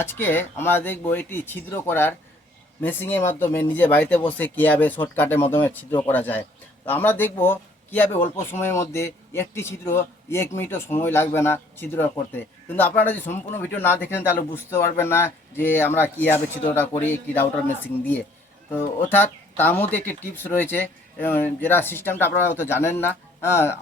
আজকে আমরা দেখব এটি ছিদ্র করার মেশিনের মাধ্যমে নিজে বাড়িতে বসে কীভাবে শর্টকাটের মাধ্যমে ছিদ্র করা যায়। তো আমরা দেখব কীভাবে অল্প সময়ের মধ্যে একটি ছিদ্র এক মিনিটও সময় লাগবে না ছিদ্র করতে। কিন্তু আপনারা যদি সম্পূর্ণ ভিডিও না দেখেন, তাহলে বুঝতে পারবেন না যে আমরা কীভাবে ছিদ্রটা করি একটি রাউটার মেশিন দিয়ে। তো অর্থাৎ তার মধ্যে একটি টিপস রয়েছে যেটা সিস্টেমটা আপনারা হয়তো জানেন না।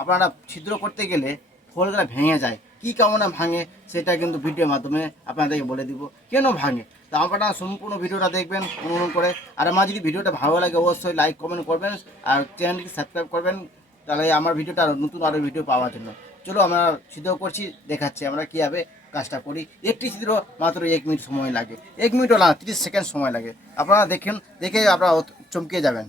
আপনারা ছিদ্র করতে গেলে ফোলগুলো ভেঙে যায়। কী কামনা ভাঙে সেটা কিন্তু ভিডিওর মাধ্যমে আপনাদেরকে বলে দিব। কেন ভাঙে? তো আপনারা সম্পূর্ণ ভিডিওটা দেখবেন অনুরোধ করে। আর আমার যদি ভিডিওটা ভালো লাগে, অবশ্যই লাইক কমেন্ট করবেন আর চ্যানেলটি সাবস্ক্রাইব করবেন, তাহলে আমার ভিডিওটা নতুন আরও ভিডিও পাওয়ার জন্য। চলো আমরা ছিদ্র করছি, দেখাচ্ছি আমরা কীভাবে কাজটা করি। একটি ছিদ্র মাত্র এক মিনিট সময় লাগে। এক মিনিটও না, তিরিশ সেকেন্ড সময় লাগে। আপনারা দেখেন, দেখে আপনারা চমকে যাবেন।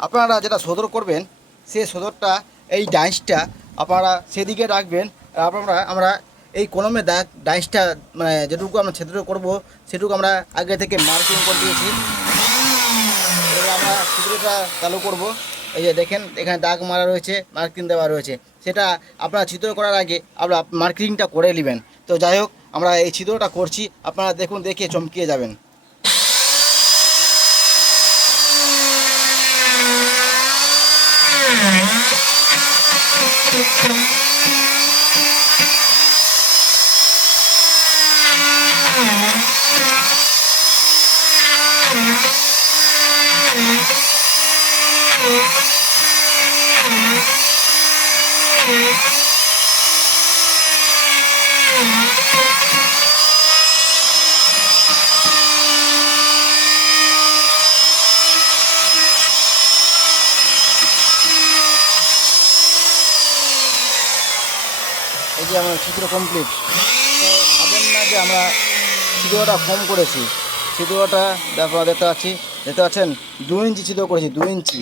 আপনারা যেটা সদর করবেন সেই সদরটা, এই ডাইসটা আপনারা সেদিকে রাখবেন আপনারা আমরা এই কলমে দাগ ডাইসটা মানে যেটুকু আমরা ছেদ্র করব, সেটুকু আমরা আগে থেকে মার্কিং করে দিয়েছি। আমরা ছিদ্রটা চালু করব। এই যে দেখেন, এখানে দাগ মারা রয়েছে মার্কিং দেওয়া রয়েছে। সেটা আপনারা ছিদ্র করার আগে আপনারা মার্কিংটা করে নেবেন। তো যাই হোক, আমরা এই ছিদ্রটা করছি। আপনারা দেখুন, দেখে চমকিয়ে যাবেন। যে আমার ছিদ্র কমপ্লিট তো ভাবেন না যে আমরা ছিদ্রটা কম করেছি। ছিদ্রটা দেখো দেখতে পাচ্ছি দেখতে পাচ্ছেন? দু ইঞ্চি ছিদ্র করেছি দু ইঞ্চি।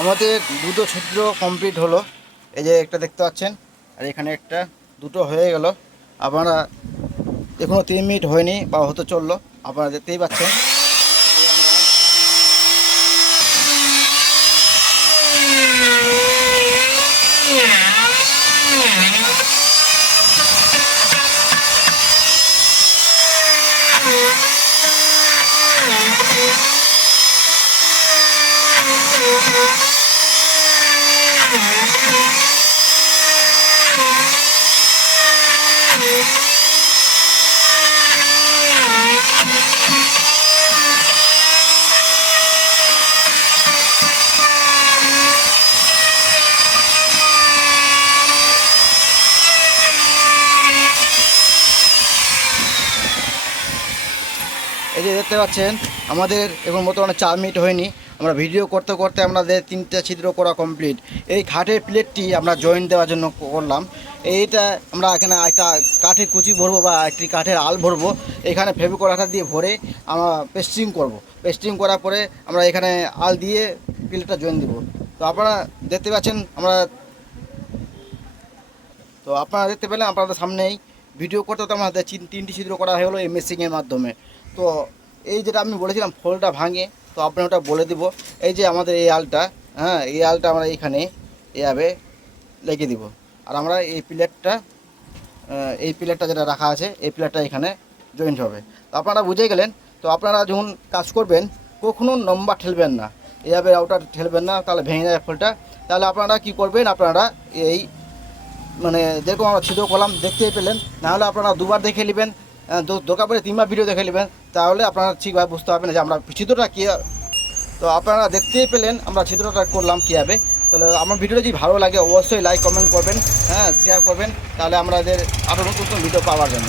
আমাদের দুটো ছিদ্র কমপ্লিট হলো। এই যে একটা দেখতে পাচ্ছেন, আর এখানে একটা দুটো হয়ে গেল। আপনারা এখনও তিন মিনিট হয়নি বা হতে চলল। আপনারা দেখতেই পাচ্ছেন। এই যে দেখতে পাচ্ছেন, আমাদের এখন বর্তমানে চার মিনিট হয়নি। আমরা ভিডিও করতে করতে আমাদের তিনটা ছিদ্র করা কমপ্লিট এই খাটের প্লেটটি আমরা জয়েন্ট দেওয়ার জন্য করলাম। এইটা আমরা এখানে একটা কাঠের কুচি ভরবো বা একটি কাঠের আল ভরবো। এখানে ফেভিকল আঠা দিয়ে ভরে আমরা পেস্টিং করব। পেস্টিং করার পরে আমরা এখানে আল দিয়ে প্লেটটা জয়েন দেবো। তো আপনারা দেখতে পাচ্ছেন আমরা তো আপনারা দেখতে পেলেন আপনাদের সামনেই ভিডিও করতে তো আমাদের তিন- তিনটি ছিদ্র করা হলো এই মেশিংয়ের মাধ্যমে। তো এই যেটা আমি বলেছিলাম ফোলটা ভাঙে, তো আপনি ওটা বলে দিব। এই যে আমাদের এই আলটা হ্যাঁ এই আলটা আমরা এইখানে এভাবে লেগে দিব। আর আমরা এই প্লেটটা এই প্লেটটা যেটা রাখা আছে, এই প্লেটটা এখানে জয়েন্ট হবে। তো আপনারা বুঝে গেলেন, তো আপনারা যখন কাজ করবেন, কখনো নম্বর ঠেলবেন না। এভাবে আউটার ঠেলবেন না, তাহলে ভেঙে যায় ফোলটা। তাহলে আপনারা কি করবেন, আপনারা এই মানে যেরকম আমরা ছিদ্র করলাম, দেখতেই পেলেন। নাহলে আপনারা দুবার দেখে নেবেন দরকার পড়ে তিনবার ভিডিও দেখে নেবেন। তাহলে আপনারা ঠিকভাবে বুঝতে পারবেন যে আমরা ছিদ্রটা কী তো আপনারা দেখতেই পেলেন, আমরা ছিদ্রটা করলাম কীভাবে। তাহলে আমার ভিডিওটা যদি ভালো লাগে, অবশ্যই লাইক কমেন্ট করবেন হ্যাঁ শেয়ার করবেন, তাহলে আমাদের আরও নতুন নতুন ভিডিও পাওয়ার জন্য।